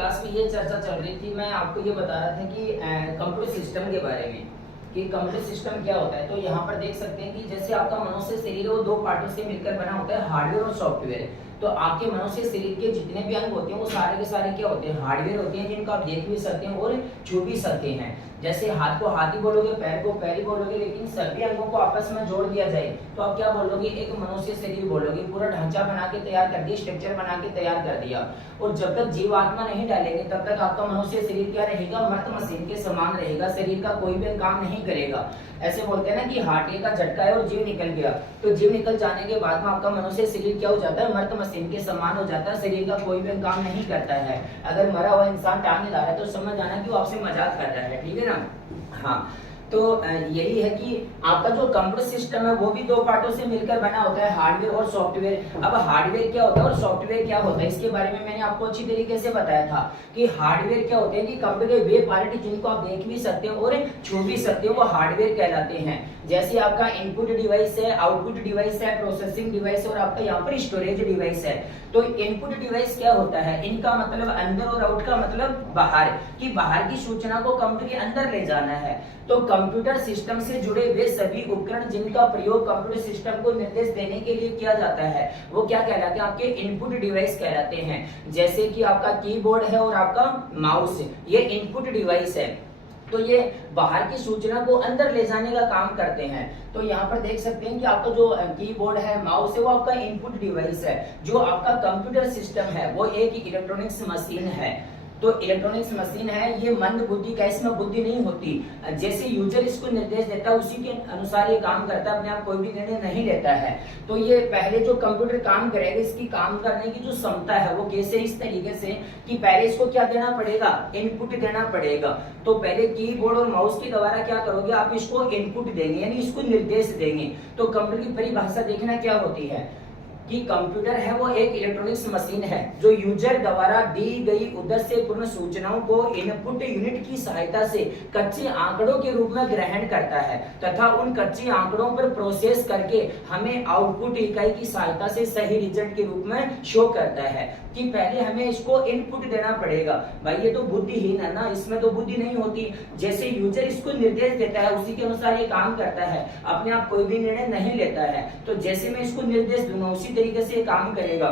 Class में ये चर्चा चल रही थी, मैं आपको ये बता रहा था कि कंप्यूटर सिस्टम के बारे में कि कंप्यूटर सिस्टम क्या होता है। तो यहाँ पर देख सकते हैं कि जैसे आपका मनुष्य शरीर है वो दो पार्टों से मिलकर बना होता है, हार्डवेयर और सॉफ्टवेयर। तो आपके मनुष्य शरीर के जितने भी अंग होते हैं वो सारे के सारे क्या होते हैं, हार्डवेयर होते हैं, जिनको आप देख भी सकते हैं और छू भी सकते हैं। जैसे हाथ को हाथ ही बोलोगे, पैर को पैर ही बोलोगे, लेकिन सभी अंगों को आपस में जोड़ दिया जाए तो आप क्या बोलोगे, एक मनुष्य शरीर बोलोगे। पूरा ढांचा बना के तैयार कर दिया, स्ट्रक्चर बना के तैयार कर दिया। और जब तक जीव आत्मा नहीं डालेंगे तब तक आपका मनुष्य शरीर क्या रहेगा, मृत मशीन के समान रहेगा, शरीर का कोई भी काम नहीं करेगा। ऐसे बोलते हैं ना कि हार्ट का झटका है और जीव निकल गया, तो जीव निकल जाने के बाद में आपका मनुष्य शरीर क्या हो जाता है, मृत मशीन के समान हो जाता है, शरीर का कोई भी काम नहीं करता है। अगर मरा हुआ इंसान टांग ला रहा है तो समझ आना कि वो आपसे मजाक कर रहा है, ठीक है ना। हाँ, तो यही है कि आपका जो कंप्यूटर सिस्टम है वो भी दो पार्टों से मिलकर बना होता है, हार्डवेयर और सॉफ्टवेयर। अब हार्डवेयर क्या होता है और सॉफ्टवेयर क्या होता है, इसके बारे में मैंने आपको अच्छी तरीके से बताया था कि हार्डवेयर क्या होते हैं कि कंप्यूटर के वे पार्ट जिनको आप देख भी सकते हो और छू भी सकते हो वो हार्डवेयर कहलाते हैं। जैसे आपका इनपुट डिवाइस है, आउटपुट डिवाइस है, प्रोसेसिंग डिवाइस और आपका यहाँ पर स्टोरेज डिवाइस है। तो इनपुट डिवाइस क्या होता है, इनका मतलब अंदर और आउट का मतलब बाहर, कि बाहर की सूचना को कंप्यूटर के अंदर ले जाना है। तो कंप्यूटर सिस्टम से जुड़े वे सभी उपकरण जिनका प्रयोग कंप्यूटर सिस्टम को निर्देश देने के लिए किया जाता है वो क्या कहलाते हैं, आपके इनपुट डिवाइस कहलाते हैं। जैसे कि आपका कीबोर्ड है और आपका माउस, ये इनपुट डिवाइस है। तो ये बाहर की सूचना को अंदर ले जाने का काम करते हैं। तो यहाँ पर देख सकते हैं कि आपका जो कीबोर्ड है, माउस है, वो आपका इनपुट डिवाइस है। जो आपका कंप्यूटर सिस्टम है वो एक इलेक्ट्रॉनिक्स मशीन है। तो इलेक्ट्रॉनिक्स मशीन है, ये मंद बुद्धि का, इसमें बुद्धि नहीं होती। जैसे यूजर इसको निर्देश देता है उसी के अनुसार ये काम करता है, अपने आप कोई भी निर्णय नहीं लेता है। तो ये पहले जो कंप्यूटर काम करेगा, इसकी काम करने की जो क्षमता है वो कैसे, इस तरीके से कि पहले इसको क्या देना पड़ेगा, इनपुट देना पड़ेगा। तो पहले कीबोर्ड और माउस के द्वारा क्या करोगे, आप इसको इनपुट देंगे यानी इसको निर्देश देंगे। तो कंप्यूटर की परिभाषा देखना क्या होती है कि कंप्यूटर है वो एक इलेक्ट्रॉनिक्स मशीन है जो यूजर द्वारा दी गई उद्देश्य पूर्ण सूचनाओं को इनपुट यूनिट की सहायता से कच्चे आंकड़ों के रूप में ग्रहण करता है तथा उन कच्चे आंकड़ों पर प्रोसेस करके हमें आउटपुट इकाई की सहायता से सही रिजल्ट के रूप में शो करता है। कि पहले हमें इसको इनपुट देना पड़ेगा। भाई ये तो बुद्धिहीन है ना, इसमें तो बुद्धि नहीं होती। जैसे यूजर इसको निर्देश देता है उसी के अनुसार ये काम करता है, अपने आप कोई भी निर्णय नहीं लेता है। तो जैसे मैं इसको निर्देश दूंगा उसी तरीके से काम करेगा।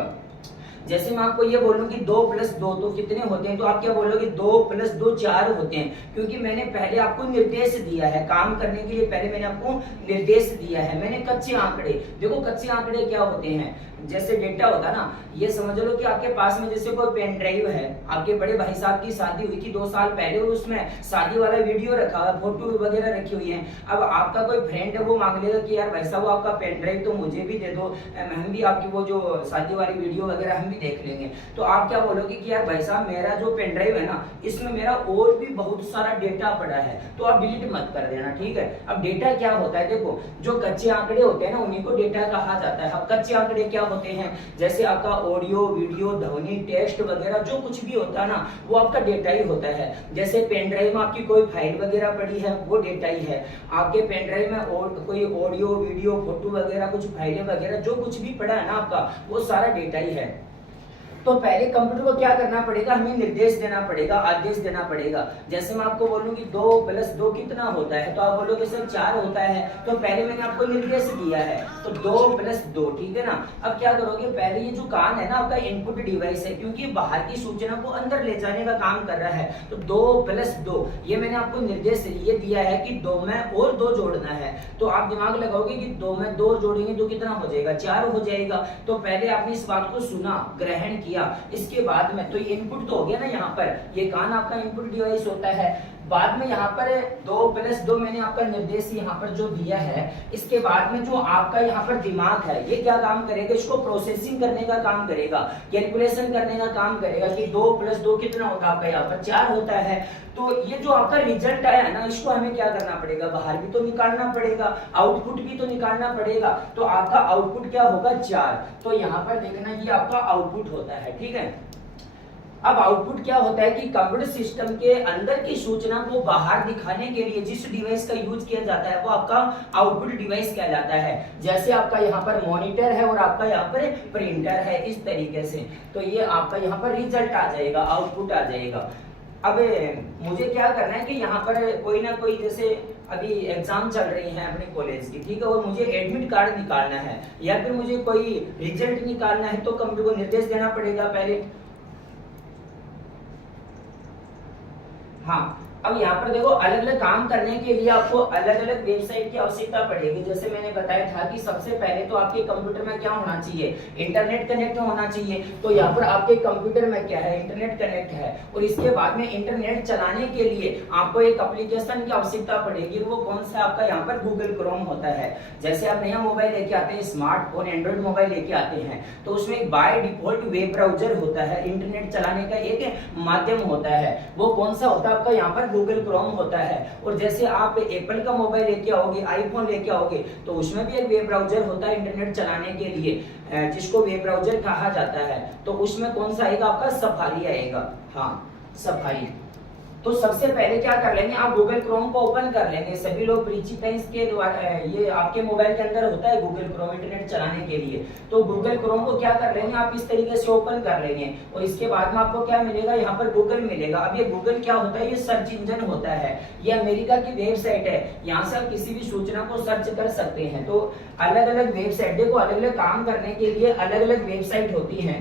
जैसे मैं आपको ये बोलूं कि 2 + 2 तो कितने होते हैं, तो आप क्या बोलोगे, 2 + 2 4 होते हैं, क्योंकि मैंने पहले आपको निर्देश दिया है काम करने के लिए। पहले मैंने आपको निर्देश दिया है, मैंने कच्चे आंकड़े, देखो कच्चे आंकड़े क्या होते हैं, जैसे डेटा होता ना, ये समझ लो कि आपके पास में जैसे कोई पेन ड्राइव है, आपके बड़े भाई साहब की शादी हुई थी 2 साल पहले और उसमें शादी वाला वीडियो रखा हुआ, फोटो वगैरह रखी हुई है। अब आपका कोई फ्रेंड है वो मांग लेगा कि यार भाई साहब वो आपका पेन ड्राइव तो मुझे भी दे दो, हम भी आपकी वो जो शादी वाली वीडियो वगैरह हम भी देख लेंगे। तो आप क्या बोलोगे कि यार भाई साहब मेरा जो पेन ड्राइव है ना इसमें मेरा और भी बहुत सारा डेटा पड़ा है, तो आप डिलीट मत कर देना, ठीक है। अब डेटा क्या होता है, देखो जो कच्चे आंकड़े होते हैं ना उन्हीं को डेटा कहा जाता है। अब कच्चे आंकड़े क्या होते हैं, जैसे आपका ऑडियो, वीडियो, ध्वनि, टेक्स्ट वगैरह जो कुछ भी होता है ना वो आपका डेटा ही होता है। जैसे पेन ड्राइव में आपकी कोई फाइल वगैरह पड़ी है वो डेटा ही है। आपके पेन ड्राइव में और कोई ऑडियो, वीडियो, फोटो वगैरह कुछ फाइलें वगैरह जो कुछ भी पड़ा है ना आपका वो सारा डेटा ही है। तो पहले कंप्यूटर को क्या करना पड़ेगा, हमें निर्देश देना पड़ेगा, आदेश देना पड़ेगा। जैसे मैं आपको बोलूं कि 2 + 2 कितना होता है, तो आप बोलोगे सर 4 होता है, तो पहले मैंने आपको निर्देश दिया है तो 2 + 2, ठीक है ना। अब क्या करोगे, पहले ये जो कान है ना आपका इनपुट डिवाइस है, क्योंकि बाहर की सूचना को अंदर ले जाने का काम कर रहा है। तो 2 + 2 ये मैंने आपको निर्देश ये दिया है कि 2 में और 2 जोड़ना है। तो आप दिमाग लगाओगे कि 2 में 2 जोड़ेंगे तो कितना हो जाएगा, 4 हो जाएगा। तो पहले आपने इस बात को सुना, ग्रहण किया, इसके बाद में तो इनपुट तो हो गया ना, यहाँ पर ये कान आपका इनपुट डिवाइस होता है। बाद में यहाँ पर 2 + 2 मैंने आपका निर्देश यहाँ पर जो दिया है, इसके बाद में जो आपका यहाँ पर दिमाग है ये क्या काम करेगा, इसको प्रोसेसिंग करने का काम करेगा, कैलकुलेशन करने का काम करेगा कि 2 + 2 कितना होता है, आपका यहाँ पर 4 होता है। तो ये जो आपका रिजल्ट आया है ना इसको हमें क्या करना पड़ेगा, बाहर भी तो निकालना पड़ेगा, आउटपुट भी तो निकालना पड़ेगा। तो आपका आउटपुट क्या होगा, 4। तो यहाँ पर देखना ये आपका आउटपुट होता है, ठीक है। अब आउटपुट क्या होता है कि कंप्यूटर सिस्टम के अंदर की सूचना को बाहर दिखाने के लिए जिस डिवाइस का यूज किया जाता है वो आपका आउटपुट डिवाइस कहलाता है। जैसे आपका यहाँ पर मॉनिटर है और आपका यहाँ पर प्रिंटर है, इस तरीके से। तो ये आपका यहाँ पर रिजल्ट आ जाएगा, आउटपुट आ जाएगा। अब मुझे क्या करना है कि यहाँ पर कोई ना कोई, जैसे अभी एग्जाम चल रही है अपने कॉलेज की, ठीक है, और मुझे एडमिट कार्ड निकालना है या फिर मुझे कोई रिजल्ट निकालना है, तो कंप्यूटर को निर्देश देना पड़ेगा पहले। हाँ, अब यहाँ पर देखो अलग अलग काम करने के लिए आपको अलग अलग वेबसाइट की आवश्यकता पड़ेगी। जैसे मैंने बताया था कि सबसे पहले तो आपके कंप्यूटर में क्या होना चाहिए, इंटरनेट कनेक्ट होना चाहिए। तो यहाँ पर आपके कंप्यूटर में क्या है, इंटरनेट कनेक्ट है। और इसके बाद में इंटरनेट चलाने के लिए आपको एक एप्लीकेशन की आवश्यकता पड़ेगी। वो कौन सा, आपका यहाँ पर गूगल क्रोम होता है। जैसे आप नया मोबाइल लेके आते हैं, स्मार्टफोन एंड्रॉइड मोबाइल लेके आते हैं, तो उसमें एक बाय डिफॉल्ट वेब ब्राउजर होता है, इंटरनेट चलाने का एक माध्यम होता है। वो कौन सा होता है, आपका यहाँ पर गूगल क्रोम होता है। और जैसे आप एप्पल का मोबाइल लेके आओगे, आईफोन लेके आओगे, तो उसमें भी एक वेब ब्राउजर होता है इंटरनेट चलाने के लिए, जिसको वेब ब्राउजर कहा जाता है। तो उसमें कौन सा आएगा, आपका सफारी आएगा। हाँ, सफारी। तो सबसे पहले क्या कर लेंगे, आप गूगल क्रोम को ओपन कर लेंगे। सभी लोग परिचित हैं इसके द्वारा, ये आपके मोबाइल के अंदर होता है गूगल क्रोम इंटरनेट चलाने के लिए। तो गूगल क्रोम को क्या कर लेंगे, आप इस तरीके से ओपन कर लेंगे और इसके बाद में आपको क्या मिलेगा, यहाँ पर गूगल मिलेगा। अब ये गूगल क्या होता है, ये सर्च इंजन होता है। ये अमेरिका की वेबसाइट है, यहाँ से आप किसी भी सूचना को सर्च कर सकते हैं। तो अलग अलग वेबसाइट, देखो अलग अलग काम करने के लिए अलग अलग वेबसाइट होती है।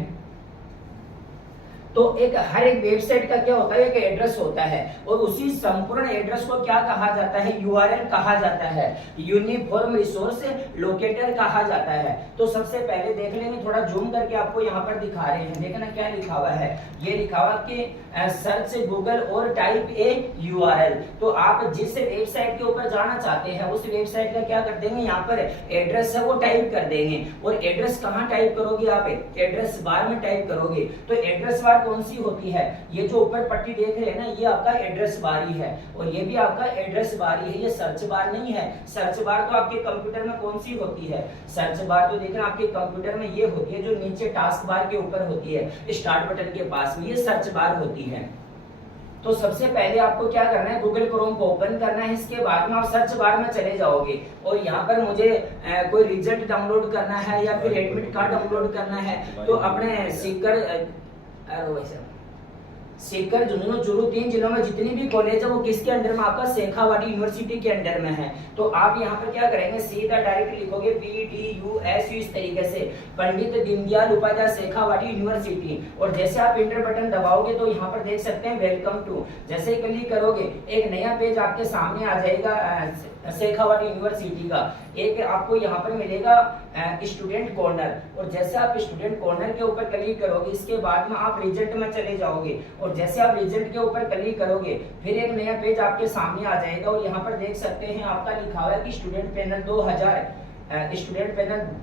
तो एक हर एक वेबसाइट का क्या होता है, एक एड्रेस होता है, और उसी संपूर्ण एड्रेस को क्या कहा जाता है, यूआरएल कहा जाता है, यूनिफॉर्म रिसोर्स लोकेटर कहा जाता है। तो सबसे पहले देख लेंगे, थोड़ा जूम करके आपको यहाँ पर दिखा रहे हैं, देखना क्या लिखा हुआ है। ये लिखा हुआ कि सर्च गूगल और टाइप ए यूआरएल। तो आप जिस वेबसाइट के ऊपर जाना चाहते हैं उस वेबसाइट का क्या कर देंगे, यहाँ पर एड्रेस है वो टाइप कर देंगे। और एड्रेस कहाँ टाइप करोगे, आप एड्रेस बार में टाइप करोगे। तो एड्रेस बार कौन सी होती है, ये जो ऊपर पट्टी देख रहे हैं ना, ये आपका एड्रेस बार ही है, और ये भी आपका एड्रेस बार ही है, ये सर्च बार नहीं है। सर्च बार तो आपके कंप्यूटर में कौन सी होती है, सर्च बार तो देखना आपके कंप्यूटर में ये होती है जो नीचे टास्क बार के ऊपर होती है, स्टार्ट बटन के पास में, ये सर्च बार होती है। तो सबसे पहले आपको क्या करना है, गूगल क्रोम को ओपन करना है। इसके बाद में आप सर्च बार में चले जाओगे और यहाँ पर मुझे कोई रिजल्ट डाउनलोड करना है या फिर एडमिट कार्ड डाउनलोड करना है, तो अपने सीकर झुंझुनू चूरू 3 जिलों में जितनी भी कॉलेज है वो किसके अंडर में, आपका शेखावाटी यूनिवर्सिटी के अंडर में है। तो आप यहाँ पर क्या करेंगे, सीधा डायरेक्ट लिखोगे PDUSU इस तरीके से, पंडित दीनदयाल उपाध्याय शेखावाटी यूनिवर्सिटी। और जैसे आप इंटर बटन दबाओगे तो यहाँ पर देख सकते हैं वेलकम टू, जैसे ही क्लिक करोगे एक नया पेज आपके सामने आ जाएगा शेखावाटी यूनिवर्सिटी का। एक आपको यहाँ पर मिलेगा स्टूडेंट कॉर्नर, और जैसे आप स्टूडेंट कॉर्नर के ऊपर क्लिक करोगे इसके बाद में आप रिजल्ट में चले जाओगे, और जैसे आप रिजल्ट के ऊपर क्लिक करोगे फिर एक नया पेज आपके सामने आ जाएगा। और यहाँ पर देख सकते हैं आपका लिखा हुआ है कि स्टूडेंट पैनल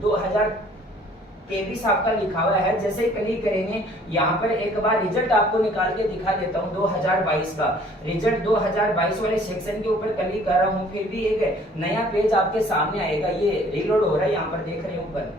2023 आपका लिखा हुआ है। जैसे ही क्लिक करेंगे यहाँ पर एक बार रिजल्ट आपको निकाल के दिखा देता हूँ 2022 का रिजल्ट। 2022 वाले सेक्शन के ऊपर क्लिक कर रहा हूँ, फिर भी एक नया पेज आपके सामने आएगा, ये रीलोड हो रहा है, यहाँ पर देख रहे हैं ऊपर।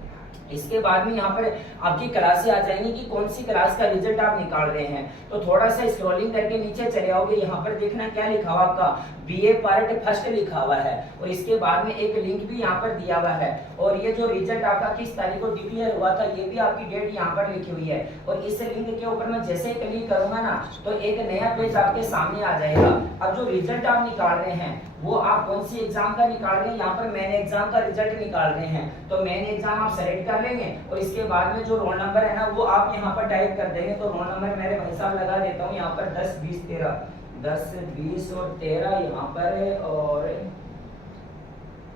इसके बाद में यहाँ पर आपकी क्लासें आ जाएंगी कि कौन सी क्लास का रिजल्ट आप निकाल रहे हैं। तो थोड़ा सा स्क्रॉलिंग करके नीचे चले आओगे, यहाँ पर देखना क्या लिखा हुआ, आपका BA पार्ट फर्स्ट लिखा हुआ है, और इसके बाद में एक लिंक भी यहाँ पर दिया हुआ है। और ये जो रिजल्ट आपका किस तारीख को डिक्लेयर हुआ था ये भी आपकी डेट यहाँ पर लिखी हुई है। और इस लिंक के ऊपर मैं जैसे ही क्लिक करूंगा ना तो एक नया पेज आपके सामने आ जाएगा। अब जो रिजल्ट आप निकाल रहे हैं वो आप कौन सी एग्जाम का निकाल रहे हैं, यहाँ पर मेन एग्जाम का रिजल्ट निकाल रहे हैं। तो मेन एग्जाम आप सेलेक्ट कर लेंगे और इसके बाद में जो रोल नंबर है ना वो आप यहाँ पर टाइप कर देंगे। तो रोल नंबर मेरे भाई साहब लगा देता हूँ यहाँ पर 10 20 13 10 20 और 13 यहाँ पर और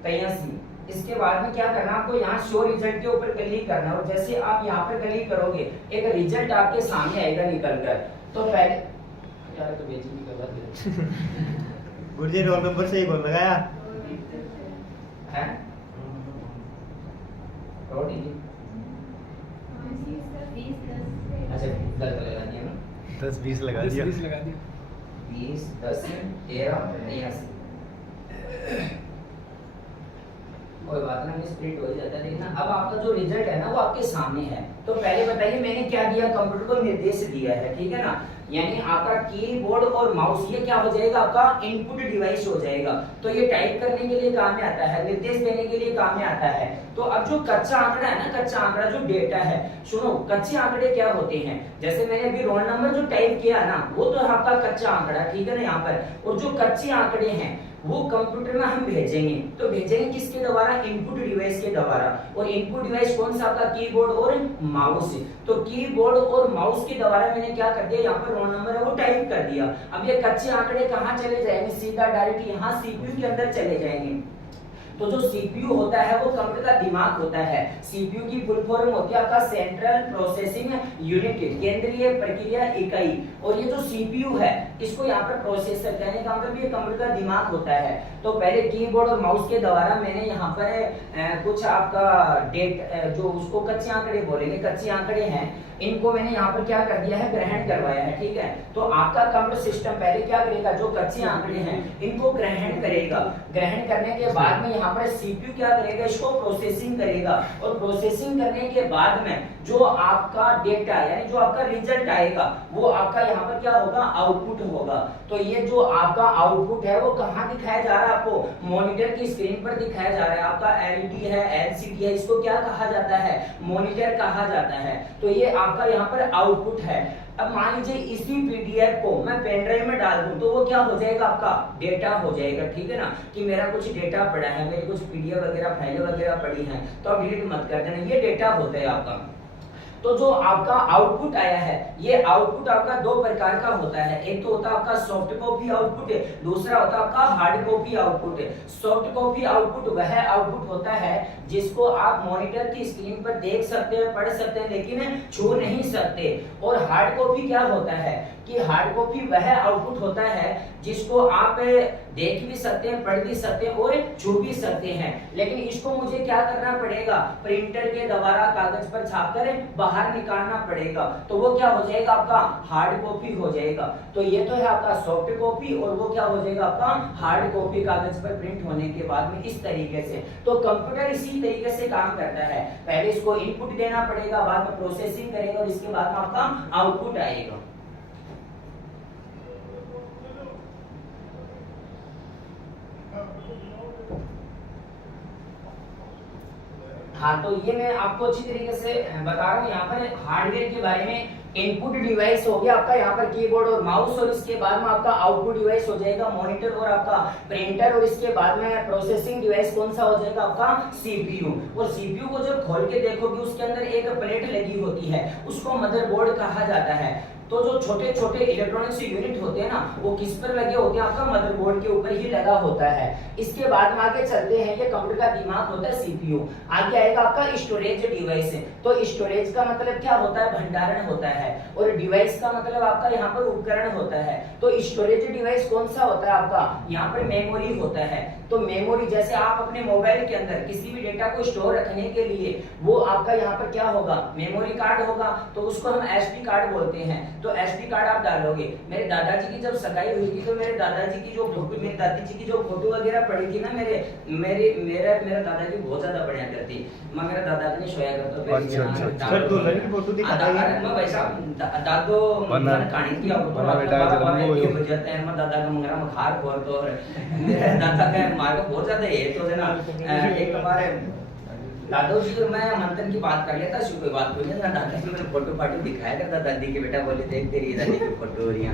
83। इसके बाद में क्या करना, आपको यहाँ शो रिजल्ट के ऊपर क्लिक करना, और जैसे आप यहाँ पर क्लिक करोगे एक रिजल्ट आपके सामने आएगा निकल कर। तो पहले यार तो बेइज्जती कर रहा है गुरुजी, रोल नंबर सही बोल लगाया है रोटी जी, अच्छा 10 लगा दिया ना, 10 20 लगा दिया 20 लगा दिया 20 10 13 83। कोई बात ना, मिस प्रिंट हो जाता है। देखना अब आपका जो रिजल्ट है ना वो आपके सामने है। तो पहले बताइए मैंने क्या दिया, कंप्यूटर को निर्देश दिया है, ठीक है ना। यानी आपका कीबोर्ड और माउस ये क्या हो जाएगा, आपका इनपुट डिवाइस हो जाएगा। तो ये टाइप करने के लिए काम में आता है, निर्देश देने के लिए काम में आता है। तो अब जो कच्चा आंकड़ा है ना, कच्चा आंकड़ा जो डेटा है, सुनो कच्चे आंकड़े क्या होते हैं, जैसे मैंने अभी रोल नंबर जो टाइप किया ना, वो तो आपका कच्चा आंकड़ा, ठीक है ना यहाँ पर। और जो कच्चे आंकड़े हैं वो कंप्यूटर में हम भेजेंगे, तो भेजेंगे किसके द्वारा, इनपुट डिवाइस के द्वारा। और इनपुट डिवाइस कौन सा, आपका कीबोर्ड और माउस। तो कीबोर्ड और माउस के द्वारा मैंने क्या कर दिया, यहाँ पर रोल नंबर है वो टाइप कर दिया। अब ये कच्चे आंकड़े कहाँ चले जाएंगे, सीधा डायरेक्ट यहाँ सीपीयू के अंदर चले जाएंगे। तो जो सीपीयू होता है वो कंप्यूटर का दिमाग होता है। सीपीयू की फुल फॉर्म होती है आपका सेंट्रल प्रोसेसिंग यूनिट, केंद्रीय प्रक्रिया इकाई। और ये जो सीपीयू है इसको यहाँ पर प्रोसेसर कहने का मतलब ये कंप्यूटर का दिमाग होता है। तो पहले कीबोर्ड और माउस के द्वारा मैंने यहाँ पर कुछ आपका जो उसको कच्चे आंकड़े बोलेंगे, कच्चे आंकड़े हैं, इनको मैंने यहाँ पर क्या कर दिया है, ग्रहण करवाया है, ठीक है। तो आपका कंप्यूटर सिस्टम पहले क्या करेगा, जो कच्चे आंकड़े हैं इनको ग्रहण करेगा। ग्रहण करने के बाद में यहाँ पर सीपीयू क्या करेगा, इसको प्रोसेसिंग करेगा। और प्रोसेसिंग करने के बाद में जो आपका डेटा यानी जो आपका रिजल्ट आएगा वो आपका यहाँ पर क्या होगा, आउटपुट होगा। तो ये जो आपका आउटपुट है वो कहाँ दिखाया जा रहा है, आपको मॉनिटर की स्क्रीन पर दिखाया जा रहा है। आपका एलईडी है, एलसीडी है, इसको क्या कहा जाता है, मॉनिटर कहा जाता है। तो ये आपका यहाँ पर आउटपुट है। अब मान लीजिए इसी पीडीएफ को मैं पेन ड्राइव में डाल दूं तो वो क्या हो जाएगा, आपका डेटा हो जाएगा, ठीक है ना। कि मेरा कुछ डेटा पड़ा है, मेरी कुछ पीडीएफ वगैरह फाइलें वगैरह पड़ी हैं, तो आप डिलीट मत कर देना, ये डेटा होता है आपका। तो जो आपका आउटपुट आया है, ये आउटपुट आपका दो प्रकार का होता है। एक तो होता है आपका सॉफ्ट कॉपी आउटपुट, दूसरा होता है आपका hard copy output. Soft copy output वह आउटपुट होता है जिसको आप मॉनिटर की स्क्रीन पर देख सकते हैं, पढ़ सकते हैं, लेकिन छू नहीं सकते। और हार्ड कॉपी क्या होता है कि हार्ड कॉपी वह आउटपुट होता है जिसको आप देख भी सकते हैं, पढ़ भी सकते हैं और छू भी सकते हैं। लेकिन इसको मुझे क्या करना पड़ेगा, प्रिंटर के द्वारा कागज पर छापकर बाहर निकालना पड़ेगा। तो वो क्या हो जाएगा, आपका हार्ड कॉपी हो जाएगा। तो ये तो है आपका सॉफ्ट कॉपी और वो क्या हो जाएगा, आपका हार्ड कॉपी, कागज पर प्रिंट होने के बाद में इस तरीके से। तो कंप्यूटर इसी तरीके से काम करता है, पहले इसको इनपुट देना पड़ेगा, बाद में प्रोसेसिंग करेगा और इसके बाद में आपका आउटपुट आएगा। हाँ, तो ये मैं आपको अच्छी तरीके से बता रहा हूँ। यहाँ पर हार्डवेयर के बारे में इनपुट डिवाइस हो गया आपका यहाँ पर कीबोर्ड और माउस, और इसके बाद में आपका आउटपुट डिवाइस हो जाएगा मॉनिटर और आपका प्रिंटर, और इसके बाद में प्रोसेसिंग डिवाइस कौन सा हो जाएगा, आपका सीपीयू। और सीपीयू को जब खोल के देखोगे उसके अंदर एक प्लेट लगी होती है, उसको मदरबोर्ड कहा जाता है। तो जो छोटे छोटे इलेक्ट्रॉनिक्स यूनिट होते हैं ना, वो किस पर लगे होते हैं, आपका मदरबोर्ड के ऊपर ही लगा होता है। इसके बाद में आगे चलते हैं, ये कंप्यूटर का दिमाग होता है सीपीयू। आगे आएगा आपका स्टोरेज डिवाइस। तो स्टोरेज का मतलब क्या होता है, भंडारण होता है, और डिवाइस का मतलब आपका यहाँ पर उपकरण होता है। तो स्टोरेज डिवाइस कौन सा होता है, आपका यहाँ पर मेमोरी होता है। तो मेमोरी जैसे आप अपने मोबाइल के अंदर किसी भी डेटा को स्टोर रखने के लिए वो आपका यहाँ पर क्या होगा, मेमोरी कार्ड होगा, तो उसको हम एसडी कार्ड बोलते हैं। तो एसडी कार्ड आप डालोगे। मेरे दादाजी की जब सगाई हुई थी तो मेरे दादाजी की जो फोटो, मेरी दादी जी की जो फोटो वगैरह पड़ी थी ना, मेरा दादाजी बहुत ज्यादा बढ़िया करती। मैं मेरा दादा नहीं सोया करता। अच्छा सर, दुल्हन की फोटो दिखा दीजिए। मैं वैसा दादो मन कहानी की आपको बना बेटा जन्म हो जाता है। मैं दादा का मंगरा में खार खोर तो मेरे दादा का मार्ग बहुत ज्यादा है तो है ना। एक बार दादो जी मैं मंथन की बात कर लेता, शिव की बात कोई ना, दादा जी मैंने फोटो फाटो दिखाया करता दादी के, बेटा बोले देख तेरी दादी की फोटो हो रही है।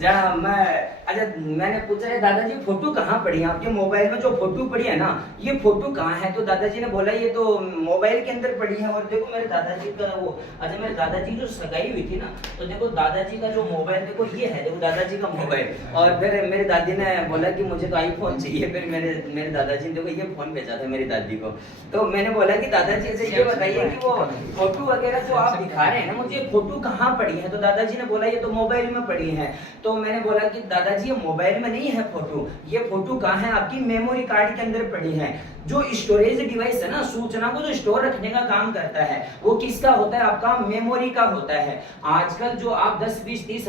जहाँ मैं अच्छा मैंने पूछा है दादाजी फोटो कहाँ पड़ी है आपके मोबाइल में, जो फोटो पड़ी है ना ये फोटो कहाँ है। तो दादाजी ने बोला ये तो मोबाइल के अंदर पड़ी है। और देखो मेरे दादाजी का वो, अच्छा मेरे दादाजी जो सगाई हुई थी ना, तो देखो दादाजी का जो मोबाइल, देखो ये है, देखो दादाजी का मोबाइल। और फिर मेरी दादी ने बोला कि मुझे तो आईफोन चाहिए। फिर मेरे दादाजी ने देखो ये फोन भेजा था मेरी दादी को। तो मैंने बोला कि दादाजी से ये बताइए कि वो फोटो वगैरह जो आप दिखा रहे हैं ना, मुझे फोटो कहाँ पड़ी है। तो दादाजी ने बोला ये तो मोबाइल मोबाइल में पड़ी है। तो मैंने बोला कि दादाजी ये मोबाइल में नहीं है फोटो, ये फोटो कहाँ है, आपकी मेमोरी कार्ड के अंदर पड़ी है। जो स्टोरेज डिवाइस है ना, सूचना को जो स्टोर रखने का काम करता है, वो किसका होता है, आपका मेमोरी का होता है। आजकल जो आप 10-20-30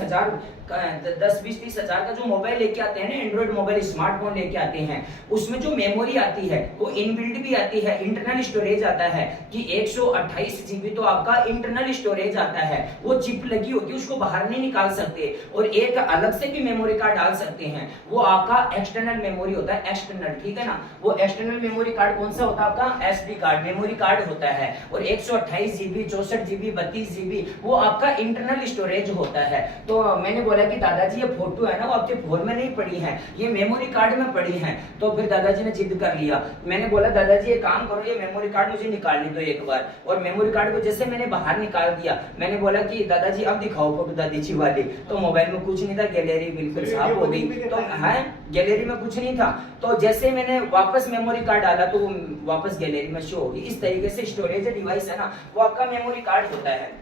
हजार का जो मोबाइल लेके आते हैं ना, एंड्रॉइड मोबाइल, स्मार्टफोन लेके आते हैं, उसमें जो मेमोरी आती है वो इनबिल्ट भी आती है, इंटरनल स्टोरेज आता है कि 128 GB तो आपका इंटरनल स्टोरेज आता है, वो चिप लगी होती है, उसको बाहर नहीं निकाल सकते। और एक अलग से भी मेमोरी कार्ड डाल सकते हैं, वो आपका एक्सटर्नल मेमोरी होता है, एक्सटर्नल, ठीक है ना। वो एक्सटर्नल मेमोरी कार्ड कौन सा होता है, आपका एसडी कार्ड मेमोरी कार्ड होता है। और 128 GB, 64 GB, 32 GB वो आपका इंटरनल स्टोरेज होता है। तो मैंने बोला कि दादाजी ये फोटो है ना, वो आपके फोन में नहीं पड़ी है, ये मेमोरी कार्ड में पड़ी है। तो फिर दादाजी ने जिद कर लिया। मैंने बोला दादाजी ये काम करो, ये मेमोरी कार्ड मुझे निकालने दो एक बार। और मेमोरी कार्ड को जैसे मैंने बाहर निकाल दिया, मैंने बोला कि दादाजी अब दिखाओ फोटो दादीजी वाली। तो मोबाइल में कुछ नहीं था, गैलरी बिल्कुल साफ हो गई। तो है गैलरी में कुछ नहीं था। तो जैसे मैंने वापस मेमोरी कार्ड डाला तो वो वापस गैलरी में शो होगी। इस तरीके से स्टोरेज डिवाइस है ना, वो आपका मेमोरी कार्ड होता है।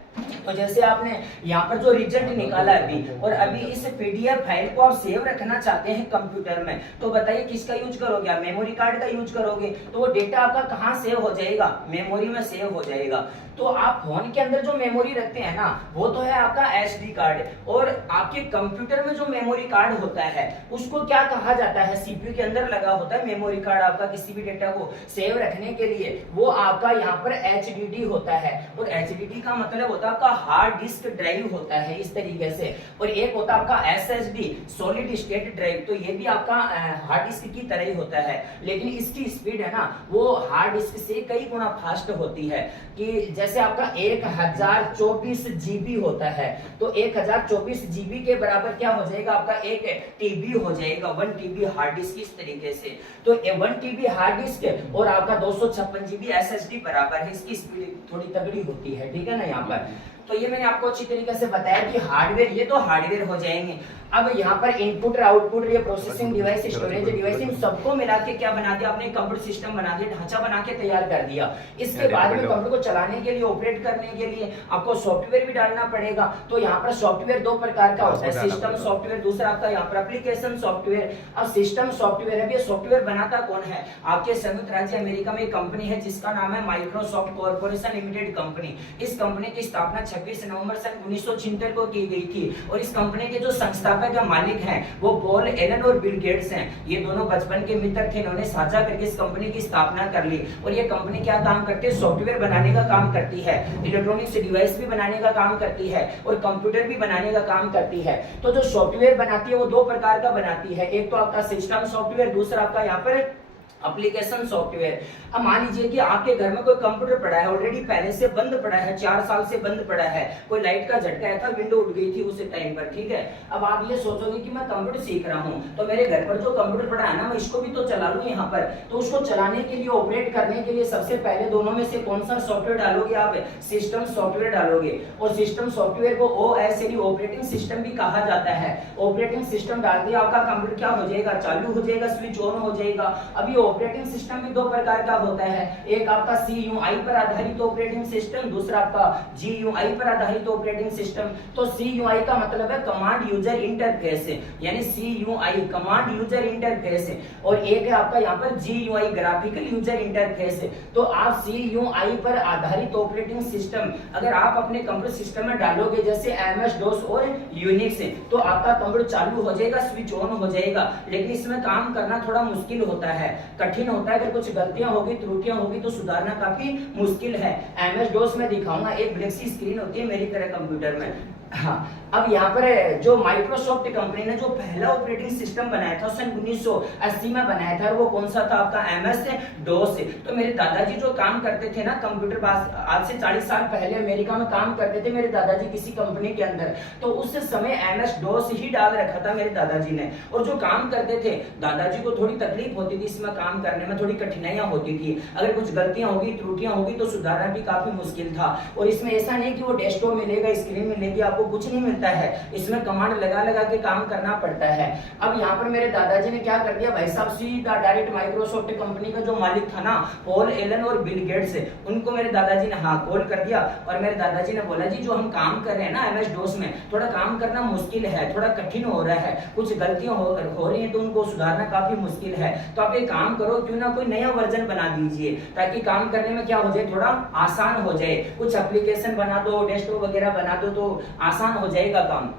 तो जैसे आपने यहाँ पर जो रिजल्ट निकाला अभी, और अभी इस पीडीएफ फाइल को आप सेव रखना चाहते हैं कंप्यूटर में, तो बताइए किसका यूज करोगे आप, मेमोरी कार्ड का यूज करोगे। तो वो डेटा आपका कहाँ सेव हो जाएगा, मेमोरी में सेव हो जाएगा। तो आप फोन के अंदर जो मेमोरी रखते हैं ना, वो तो है आपका एसडी कार्ड। और आपके कंप्यूटर में जो मेमोरी कार्ड होता है उसको क्या कहा जाता है, सीपीयू के अंदर लगा होता है मेमोरी कार्ड आपका किसी भी डेटा को सेव रखने के लिए, वो आपका यहाँ पर एचडीडी होता है। और एचडीडी का मतलब होता है आपका हार्ड डिस्क ड्राइव होता है, इस तरीके से। और एक होता है आपका एसएसडी, सॉलिड स्टेट ड्राइव, तो ये भी आपका हार्ड डिस्क की तरह ही होता है, लेकिन इसकी स्पीड है ना, वो हार्ड डिस्क से कई गुना फास्ट होती है। कि जैसे आपका 1024 GB होता है, तो 1024 GB के बराबर क्या हो जाएगा, आपका 1 TB हो जाएगा, 1 TB हार्ड डिस्क, इस तरीके से। तो 1 TB हार्ड डिस्क और आपका 256 GB SSD बराबर है, इसकी स्पीड थोड़ी तगड़ी होती है, ठीक है ना। यहाँ पर तो ये मैंने आपको अच्छी तरीके से बताया कि हार्डवेयर, ये तो हार्डवेयर हो जाएंगे। अब यहाँ पर इनपुट और आउटपुट, ये प्रोसेसिंग डिवाइस, स्टोरेज डिवाइस, इन सबको मिला के क्या बना दिया आपने, कंप्यूटर सिस्टम बना दिया, ढांचा बना के तैयार कर दिया। इसके बाद में कंप्यूटर को चलाने के लिए, ऑपरेट करने के लिए आपको सॉफ्टवेयर भी डालना पड़ेगा। तो यहाँ पर सॉफ्टवेयर दो प्रकार का होता है, सिस्टम सॉफ्टवेयर, दूसरा आपका यहाँ पर एप्लीकेशन सॉफ्टवेयर। अब सिस्टम सॉफ्टवेयर है, ये सॉफ्टवेयर बनाता कौन है, आपके संयुक्त राज्य अमेरिका में एक कंपनी है जिसका नाम है माइक्रोसॉफ्ट कॉर्पोरेशन लिमिटेड कंपनी। इस कंपनी की स्थापना 26 नवंबर सन 1976 को की गई थी। और इस कंपनी के जो संस्थापक या मालिक हैं वो पॉल एलन और बिल गेट्स हैं। ये दोनों बचपन के मित्र थे, इन्होंने साझा करके इस कंपनी की स्थापना कर ली। और ये कंपनी क्या काम करती है, सॉफ्टवेयर बनाने का काम करती है, इलेक्ट्रॉनिक्स डिवाइस भी बनाने का काम करती है और कंप्यूटर भी बनाने का काम करती है। तो जो सॉफ्टवेयर बनाती है वो दो प्रकार का बनाती है, एक तो आपका सिस्टम सॉफ्टवेयर, दूसरा आपका यहाँ पर एप्लीकेशन सॉफ्टवेयर। अब मान लीजिए कि आपके घर में कोई कंप्यूटर पड़ा है, ऑलरेडी पहले से बंद पड़ा है, 4 साल से बंद पड़ा है, कोई लाइट का झटका आया था, विंडो उड़ गई थी उस टाइम पर, ठीक है। अब आप ये सोचोगे कि मैं कंप्यूटर सीख रहा हूं, तो मेरे घर पर जो कंप्यूटर पड़ा है ना, मैं इसको भी तो चला लूं यहाँ पर। तो उसको चलाने के लिए, ऑपरेट करने के लिए सबसे पहले दोनों में से कौन सा सॉफ्टवेयर डालोगे आप, सिस्टम सॉफ्टवेयर डालोगे। और सिस्टम सॉफ्टवेयर को OS यानी ऑपरेटिंग सिस्टम भी कहा जाता है। ऑपरेटिंग सिस्टम डाल दिया, आपका कंप्यूटर क्या हो जाएगा, चालू हो जाएगा, स्विच ऑन हो जाएगा। अब ये ऑपरेटिंग सिस्टम भी दो प्रकार का होता है, एक आपका CUI पर आधारित ऑपरेटिंग सिस्टम, दूसरा आपका GUI पर आधारित ऑपरेटिंग सिस्टम। तो CUI का मतलब है कमांड यूजर इंटरफेस, यानी CUI कमांड यूजर इंटरफेस, और एक है आपका यहाँ पर GUI ग्राफिकल यूजर इंटरफेस। तो आप CUI पर आधारित ऑपरेटिंग सिस्टम अगर आप अपने कंप्यूटर सिस्टम में डालोगे, जैसे MS DOS और यूनिक्स, तो आपका कंप्यूटर चालू हो जाएगा, स्विच ऑन हो जाएगा। लेकिन इसमें काम करना थोड़ा मुश्किल होता है, कठिन होता है। अगर कुछ गलतियां होगी, त्रुटियां होगी तो सुधारना काफी मुश्किल है। MS DOS में दिखाऊंगा, एक ब्लैक सी स्क्रीन होती है मेरी तरह कंप्यूटर में। हाँ, अब यहाँ पर जो माइक्रोसॉफ्ट कंपनी ने जो पहला ऑपरेटिंग सिस्टम बनाया था सन 1980 में बनाया था, वो कौन सा था आपका MS DOS। तो मेरे दादाजी जो काम करते थे ना कंप्यूटर, आज से 40 साल पहले अमेरिका में काम करते थे मेरे दादाजी किसी कंपनी के अंदर, तो उस समय MS DOS ही डाल रखा था मेरे दादाजी ने। और जो काम करते थे, दादाजी को थोड़ी तकलीफ होती थी इसमें काम करने में, थोड़ी कठिनाइयां होती थी। अगर कुछ गलतियां होगी, त्रुटियां होगी तो सुधारना भी काफी मुश्किल था। और इसमें ऐसा नहीं कि वो डेस्कटॉप मिलेगा, स्क्रीन मिलेगी, आपको कुछ नहीं मिल मिलता है, इसमें कमांड लगा लगा के काम करना पड़ता है। अब यहाँ पर मेरे दादाजी ने क्या कर दिया भाई साहब, सीधा डायरेक्ट माइक्रोसॉफ्ट कंपनी का जो मालिक था ना पॉल एलन और बिल गेट्स, उनको मेरे दादाजी ने हाँ कॉल कर दिया और मेरे दादाजी ने बोला जी जो हम काम कर रहे हैं ना MS DOS में, थोड़ा काम करना मुश्किल है, थोड़ा कठिन हो रहा है, कुछ गलतियां हो रही हैं तो उनको सुधारना काफी मुश्किल है, तो आप एक काम करो क्यों ना कोई नया वर्जन बना दीजिए ताकि काम करने में क्या हो जाए, थोड़ा आसान हो जाए, कुछ एप्लीकेशन बना दो, डेस्कटॉप वगैरह बना दो तो आसान हो जाएगा काम।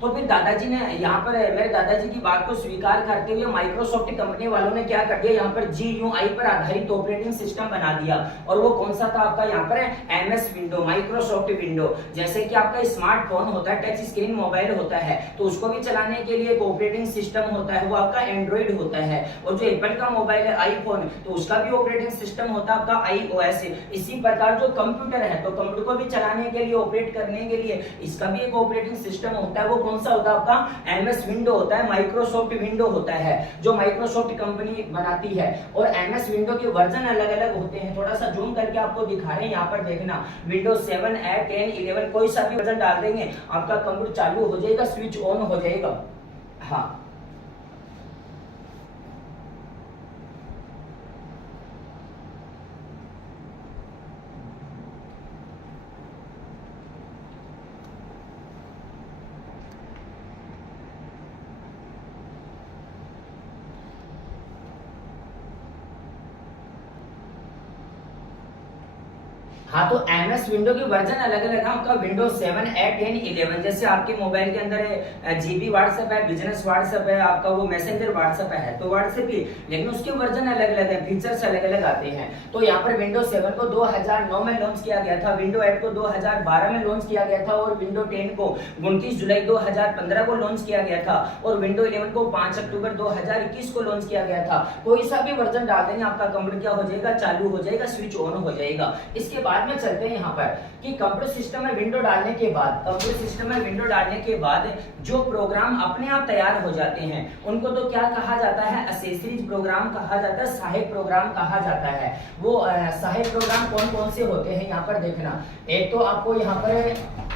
तो फिर दादाजी ने यहाँ पर मेरे दादाजी की बात को स्वीकार करते हुए माइक्रोसॉफ्ट कंपनी वालों ने क्या कर दिया, यहाँ पर GUI पर आधारित ऑपरेटिंग सिस्टम बना दिया। और वो कौन सा था आपका, यहाँ पर MS विंडो, माइक्रोसॉफ्ट विंडो। जैसे कि आपका स्मार्टफोन होता है, टच स्क्रीन मोबाइल होता है, तो उसको भी चलाने के लिए एक ऑपरेटिंग सिस्टम होता है, वो आपका एंड्रॉइड होता है। और जो एप्पल का मोबाइल है आईफोन, तो उसका भी ऑपरेटिंग सिस्टम होता है आपका iOS। इसी प्रकार जो कंप्यूटर है, तो कंप्यूटर को भी चलाने के लिए, ऑपरेट करने के लिए इसका भी एक ऑपरेटिंग सिस्टम होता है। वो कौन सा होता है आपका MS विंडो होता है, माइक्रोसॉफ्ट विंडो होता है जो माइक्रोसॉफ्ट कंपनी बनाती है। और MS विंडो के वर्जन अलग अलग होते हैं, थोड़ा सा जूम करके आपको दिखा रहे हैं, यहाँ पर देखना विंडोज 7, 8, 10, 11 कोई सा भी वर्जन डाल देंगे आपका कंप्यूटर चालू हो जाएगा, स्विच ऑन हो जाएगा। हाँ हाँ, तो MS विंडो की वर्जन अलग अलग है आपका, विंडोज 7, 8, 10, 11। जैसे आपके मोबाइल के अंदर GB व्हाट्सएप है, बिजनेस व्हाट्सएप है, आपका वो मैसेंजर व्हाट्सएप है, तो व्हाट्सएप ही, लेकिन उसके वर्जन अलग अलग है, फीचर्स अलग अलग आते हैं। तो यहाँ पर विंडोज 7 को 2009 में लॉन्च किया गया था, विंडो 8 को 2012 में लॉन्च किया गया था, और विंडो 10 को 29 जुलाई 2015 को लॉन्च किया गया था, और विंडो 11 को 5 अक्टूबर 2021 को लॉन्च किया गया था। कोई सा भी वर्जन डाल देंगे आपका कंप्यूटर क्या हो जाएगा, चालू हो जाएगा, स्विच ऑन हो जाएगा। इसके बाद में चलते हैं यहाँ पर कि कंप्यूटर सिस्टम में विंडो डालने के बाद, कंप्यूटर सिस्टम में विंडो डालने के बाद जो प्रोग्राम अपने आप तैयार हो जाते हैं उनको तो क्या कहा जाता है, एक्सेसरीज प्रोग्राम कहा जाता है, सहायक प्रोग्राम कहा जाता है। वो सहायक प्रोग्राम कौन कौन से होते हैं यहाँ पर देखना। एक तो आपको यहाँ पर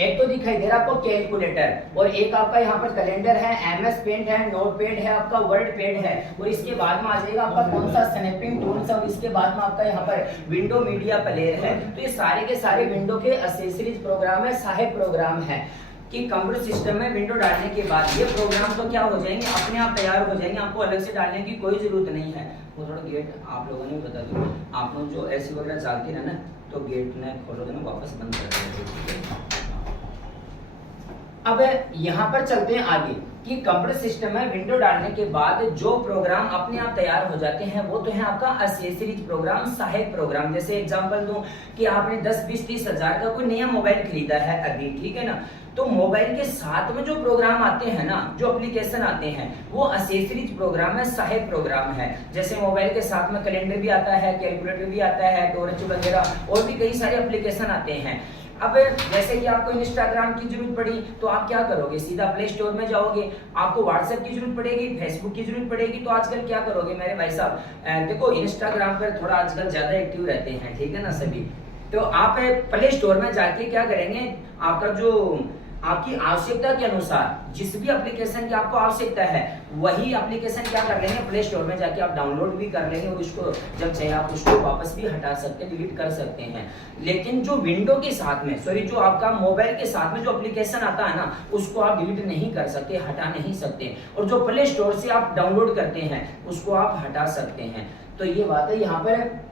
एक तो दिखाई दे रहा है आपको कैलकुलेटर, और एक आपका यहाँ पर कैलेंडर है, MS पेंट है, नोट पैड है, आपका वर्ड पैड है, और इसके बाद में आ जाएगा आपका कौन सा, स्नैपिंग टूल्स, और इसके बाद में आपका यहाँ पर विंडो मीडिया प्लेयर है। तो ये सारे के सारे विंडो के एक्सेसरीज प्रोग्राम है, सहायक प्रोग्राम है कि कंप्यूटर सिस्टम में विंडो डालने के बाद ये प्रोग्राम तो क्या हो जाएंगे, अपने आप तैयार हो जाएंगे, आपको अलग से डालने की कोई जरूरत नहीं है। वो थोड़ा गेट आप लोगों ने बता दो, आप लोग जो ऐसी वगैरह चलती रहे ना तो गेट ने खोलोगे ना वापस बंद कर देंगे। अब यहाँ पर चलते हैं आगे कि कंप्यूटर सिस्टम में विंडो डालने के बाद जो प्रोग्राम अपने आप तैयार हो जाते हैं वो तो है आपका एक्सेसरीज प्रोग्राम, सहायक प्रोग्राम। जैसे एग्जांपल दूं कि आपने 10, 20, 30 हजार का कोई नया मोबाइल खरीदा है अभी, ठीक है ना, तो मोबाइल के साथ में जो प्रोग्राम आते हैं ना, जो एप्लीकेशन आते हैं वो एक्सेसरीज प्रोग्राम है, सहायक प्रोग्राम है। जैसे मोबाइल के साथ में कैलेंडर भी आता है, कैलकुलेटर भी आता है, टॉर्च वगैरह और भी कई सारे एप्लीकेशन आते हैं। अब जैसे कि आपको इंस्टाग्राम की जरूरत पड़ी तो आप क्या करोगे, सीधा प्ले स्टोर में जाओगे। आपको व्हाट्सएप की जरूरत पड़ेगी, फेसबुक की जरूरत पड़ेगी, तो आजकल क्या करोगे मेरे भाई साहब, देखो इंस्टाग्राम पर थोड़ा आजकल ज्यादा एक्टिव रहते हैं, ठीक है ना सभी, तो आप प्ले स्टोर में जाके क्या करेंगे, आपका जो आपकी आवश्यकता के अनुसार जिस भी एप्लीकेशन की आपको आवश्यकता है वही एप्लीकेशन क्या कर लेंगे, प्ले स्टोर में जाके आप डाउनलोड भी कर लेंगे, और उसको जब चाहे आप उसको वापस भी हटा सकते हैं, डिलीट कर सकते हैं। लेकिन जो विंडो के साथ में, सॉरी जो आपका मोबाइल के साथ में जो एप्लीकेशन आता है ना, उसको आप डिलीट नहीं कर सकते, हटा नहीं सकते, और जो प्ले स्टोर से आप डाउनलोड करते हैं उसको आप हटा सकते हैं। तो ये बात है यहाँ पर।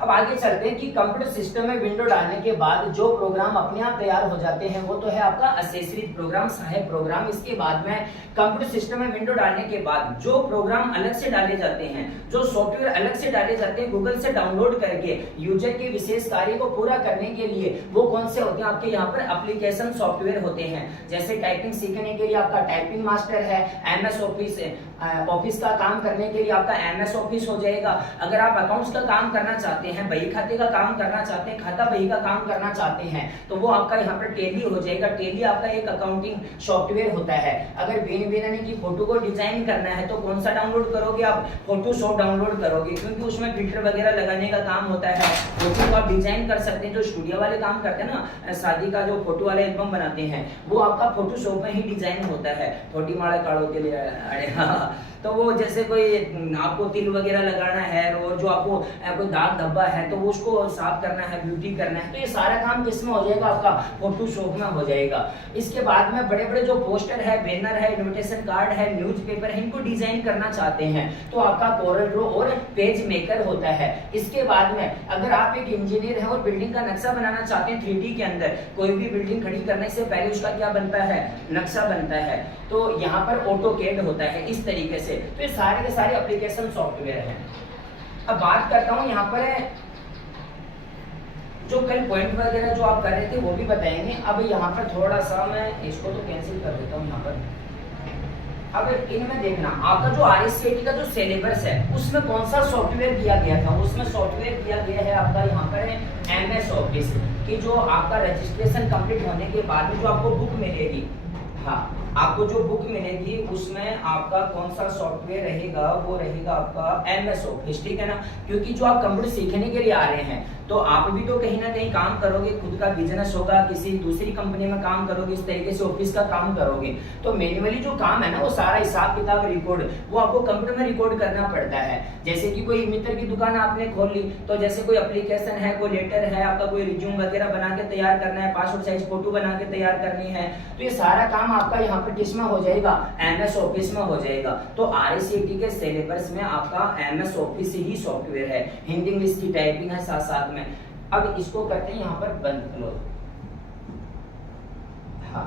अब आगे चलते हैं कि कंप्यूटर सिस्टम में विंडो डालने के बाद जो प्रोग्राम अपने आप तैयार हो जाते हैं वो तो है आपका एक्सेसरीज प्रोग्राम, सहायक प्रोग्राम। इसके बाद में कंप्यूटर सिस्टम में विंडो डालने के बाद जो प्रोग्राम अलग से डाले जाते हैं, जो सॉफ्टवेयर अलग से डाले जाते हैं गूगल से डाउनलोड करके यूजर के विशेष कार्य को पूरा करने के लिए, वो कौन से होते हैं आपके यहाँ पर एप्लीकेशन सॉफ्टवेयर होते हैं। जैसे टाइपिंग सीखने के लिए आपका टाइपिंग मास्टर है, MS ऑफिस का काम करने के लिए आपका MS ऑफिस हो जाएगा। अगर आप अकाउंट्स का काम करना चाहते चाहते हैं, बही खाते का काम करना चाहते हैं, खाता बही का काम करना चाहते हैं, तो वो आपका यहाँ पर टैली हो जाएगा। टैली आपका एक अकाउंटिंग सॉफ्टवेयर होता है। अगर बिन यानी कि फोटो को डिजाइन करना है तो कौन सा डाउनलोड करोगे आप? फोटोशॉप डाउनलोड करोगे, क्योंकि उसमें फिल्टर वगैरह लगाने का काम होता है। फोटो को आप डिजाइन कर सकते हैं, जो स्टूडियो वाले काम करते हैं ना, शादी का जो फोटो वाले एल्बम बनाते हैं, वो आपका फोटोशॉप में ही डिजाइन होता है। छोटी माड़ा काड़ों के लिए तो वो जैसे कोई आपको तिल वगैरह लगाना है और जो आपको कोई दाग धब्बा है तो वो उसको साफ करना है, ब्यूटी करना है, तो ये सारा काम किसमें हो जाएगा? आपका फोटोशॉप में हो जाएगा। इसके बाद में बड़े बड़े जो पोस्टर है, बैनर है, इनविटेशन कार्ड है, न्यूज़पेपर है, इनको डिजाइन करना चाहते हैं तो आपका कोरल ड्रॉ और पेज मेकर होता है। इसके बाद में अगर आप एक इंजीनियर है और बिल्डिंग का नक्शा बनाना चाहते हैं 3D के अंदर, कोई भी बिल्डिंग खड़ी करने से पहले उसका क्या बनता है? नक्शा बनता है। तो यहाँ पर ऑटोकैड होता है इस तरीके से। तो ये सारे के सारे एप्लीकेशन सॉफ्टवेयर हैं। अब बात करता हूँ यहाँ पर जो कल पॉइंट वगैरह जो आप कर रहे थे वो भी बताएंगे। अब यहाँ पर थोड़ा सा मैं इसको तो कैंसिल कर देता हूँ यहाँ पर। अब इनमें देखना आपका जो RSCAT का जो सिलेबस है उसमें कौन सा सॉफ्टवेयर दिया गया था। उसमें सॉफ्टवेयर दिया गया है आपका यहाँ पर MS ऑफिस की, जो आपका रजिस्ट्रेशन कंप्लीट होने के बाद में जो आपको बुक मिलेगी, हाँ आपको जो बुक मिलेगी उसमें आपका कौन सा सॉफ्टवेयर रहेगा? वो रहेगा आपका MS ऑफिस, ठीक है ना। क्योंकि जो आप कंप्यूटर सीखने के लिए आ रहे हैं तो आप भी तो कहीं ना कहीं काम करोगे, खुद का बिजनेस होगा, किसी दूसरी कंपनी में काम करोगे, इस तरीके से ऑफिस का काम करोगे, तो मैन्युअली जो काम है ना वो सारा हिसाब किताब रिकॉर्ड वो आपको कंप्यूटर में रिकॉर्ड करना पड़ता है। जैसे कि कोई मित्र की दुकान आपने खोल ली, तो जैसे कोई एप्लीकेशन है, कोई लेटर है, आपका कोई रिज्यूम वगैरह बना के तैयार करना है, पासपोर्ट साइज फोटो बना के तैयार करनी है, तो ये सारा काम आपका यहाँ पर किसमें हो जाएगा? MS ऑफिस में हो जाएगा। तो RSCAT के सिलेबस में आपका MS ऑफिस ही सॉफ्टवेयर है। हिंदी इंग्लिश की टाइपिंग है साथ साथ में। अब इसको करते हैं यहाँ पर बंद क्लोज। हाँ,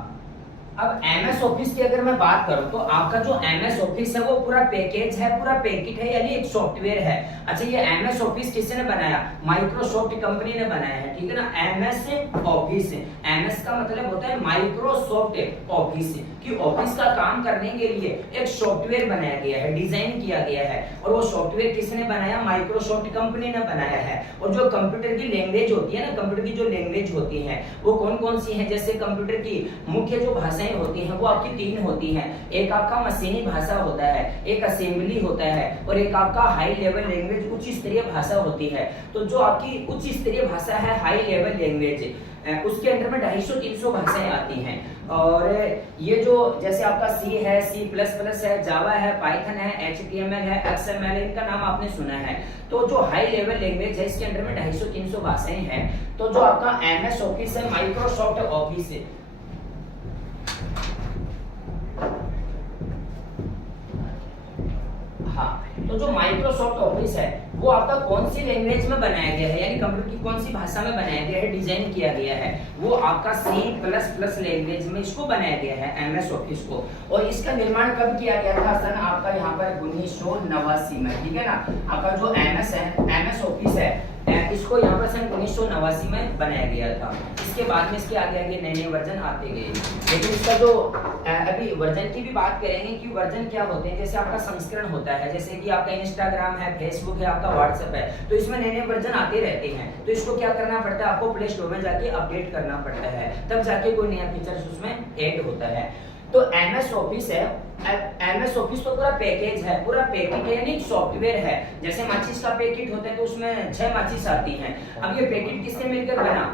अब MS ऑफिस की अगर मैं बात करूं तो आपका जो MS ऑफिस है वो पूरा पैकेज है, पूरा पैकेट है, यानी एक सॉफ्टवेयर है। अच्छा, ये MS ऑफिस किसने बनाया? माइक्रोसॉफ्ट कंपनी ने बनाया है, ठीक है ना। MS ऑफिस, MS का मतलब होता है माइक्रोसॉफ्ट ऑफिस, कि ऑफिस का काम करने के लिए एक सॉफ्टवेयर बनाया गया है, डिजाइन किया गया है, और वो सॉफ्टवेयर किसने बनाया? माइक्रोसॉफ्ट कंपनी ने बनाया है। और जो कंप्यूटर की लैंग्वेज होती है ना, कंप्यूटर की जो लैंग्वेज होती है वो कौन कौन सी है? जैसे कंप्यूटर की मुख्य जो भाषाएं होती हैं वो आपकी 3 होती हैं। एक आपका मशीनी भाषा होता है, एक असेंबली होता है, और एक आपका हाई लेवल लैंग्वेज उच्च स्तरीय भाषा होती है। तो जो आपकी उच्च स्तरीय भाषा है, हाई लेवल लैंग्वेज, उसके अंदर में 250-300 भाषाएं आती हैं। और ये जो जैसे आपका C है, C++ है, जावा है, पाइथन है, HTML है, XML है, इनका नाम आपने सुना है। तो जो हाई लेवल लैंग्वेज है इसके अंदर में 250-300 भाषाएं हैं। तो जो आपका MS ऑफिस है, माइक्रोसॉफ्ट ऑफिस है, हाँ, तो जो माइक्रोसॉफ्ट ऑफिस है वो आपका कौन सी लैंग्वेज में बनाया गया है, यानी कंप्यूटर की कौन सी भाषा में बनाया गया है, डिजाइन किया गया है, वो आपका C++ लैंग्वेज में इसको बनाया गया है MS ऑफिस को। और इसका निर्माण कब किया गया था? सन आपका यहाँ पर 1989 में, ठीक है ना। आपका जो MS ऑफिस है इसको यहाँ पर सन 1989 में बनाया गया था। इसके बाद में इसके आगे आगे नए नए वर्जन आते गए, लेकिन इसका जो अभी वर्जन की भी बात करेंगे कि वर्जन क्या होते हैं। जैसे आपका संस्करण होता है, जैसे कि आपका इंस्टाग्राम है, फेसबुक है, आपका व्हाट्सएप है, तो इसमें नए नए वर्जन आते रहते हैं। तो इसको क्या करना पड़ता है? आपको प्ले स्टोर में जाके अपडेट करना पड़ता है, तब जाके कोई नया फीचर्स उसमें ऐड होता है। तो MS ऑफिस है, MS ऑफिस तो पूरा पैकेज है, पूरा पैकेट है, यानी सॉफ्टवेयर है। जैसे माचिस का पैकेट होता है तो उसमें 6 माचिस आती हैं। अब ये पैकेट किससे मिलकर बना?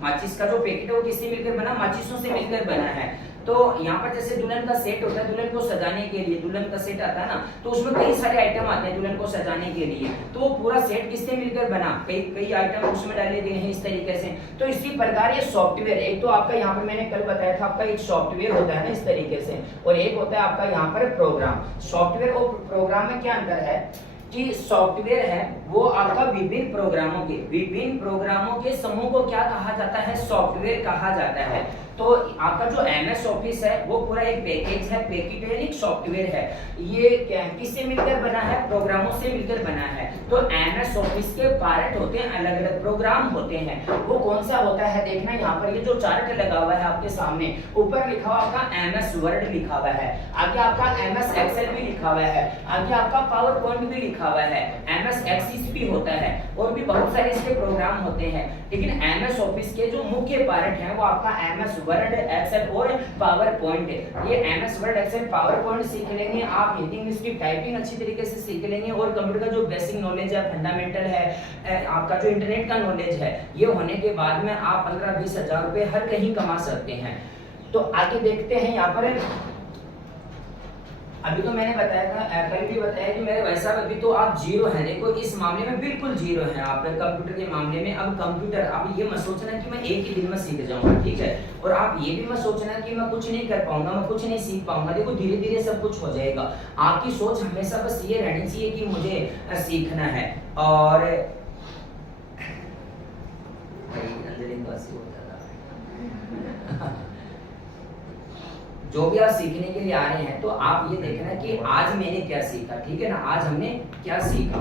माचिस का जो पैकेट है वो किससे मिलकर बना? माचिसों से मिलकर बना है। तो यहाँ पर जैसे दुल्हन का सेट होता है, दुल्हन को सजाने के लिए दुल्हन का सेट आता है ना, तो उसमें कई सारे आइटम आते हैं दुल्हन को सजाने के लिए। तो वो पूरा सेट किससे मिलकर बना? कई आइटम उसमें डाले गए हैं इस तरीके से। तो इसी प्रकार ये सॉफ्टवेयर, एक तो आपका यहाँ पर मैंने कल बताया था आपका एक सॉफ्टवेयर होता है ना इस तरीके से, और एक होता है आपका यहाँ पर प्रोग्राम। सॉफ्टवेयर और प्रोग्राम में क्या अंतर है कि सॉफ्टवेयर है वो आपका विभिन्न प्रोग्रामों के समूह को क्या कहा जाता है? सॉफ्टवेयर कहा जाता है। तो आपका जो MS ऑफिस है वो पूरा एक पैकेज है, पैकेट है, एक सॉफ्टवेयर है। ये किससे मिलकर बना है? प्रोग्रामों से मिलकर बना है। तो MS ऑफिस के पार्ट होते हैं, अलग अलग प्रोग्राम होते हैं। वो कौन सा होता है देखना, यहाँ पर ये जो चार्ट लगा हुआ है आपके सामने, ऊपर लिखा हुआ आपका MS वर्ड लिखा हुआ है, आगे आपका MS एक्सेल भी लिखा हुआ है, आगे आपका पावर पॉइंट भी लिखा हुआ है, MS एक्सिस भी होता है और भी बहुत सारे इसके प्रोग्राम होते हैं। लेकिन MS ऑफिस के जो मुख्य पार्ट हैं वो आपका MS वर्ड, एक्सेल और पावर पॉइंट है। ये MS Word, Excel, PowerPoint सीख लेंगे आप, हिंदी इंग्लिश की टाइपिंग अच्छी तरीके से सीख लेंगे और कंप्यूटर का जो बेसिक नॉलेज है, फंडामेंटल है, आपका जो इंटरनेट का नॉलेज है, ये होने के बाद में आप 15-20 हजार रुपए हर कहीं कमा सकते हैं। तो आगे देखते हैं यहाँ पर। अभी तो मैंने बताया था, कल भी बताया कि मेरे वैसा अभी तो आप जीरो हैं, देखो इस मामले में बिल्कुल जीरो हैं आप कंप्यूटर के मामले में। अब कंप्यूटर, अब ये मत सोचना कि मैं एक ही दिन में सीख जाऊंगा, ठीक है, और आप ये भी मत सोचना कि मैं कुछ नहीं कर पाऊंगा, मैं कुछ नहीं सीख पाऊंगा। देखो धीरे धीरे सब कुछ हो जाएगा। आपकी सोच हमेशा बस ये रहनी चाहिए कि मुझे सीखना है। और जो भी आप सीखने के लिए आ रहे हैं तो आप ये देखना कि आज मैंने क्या सीखा, ठीक है ना, आज हमने क्या सीखा।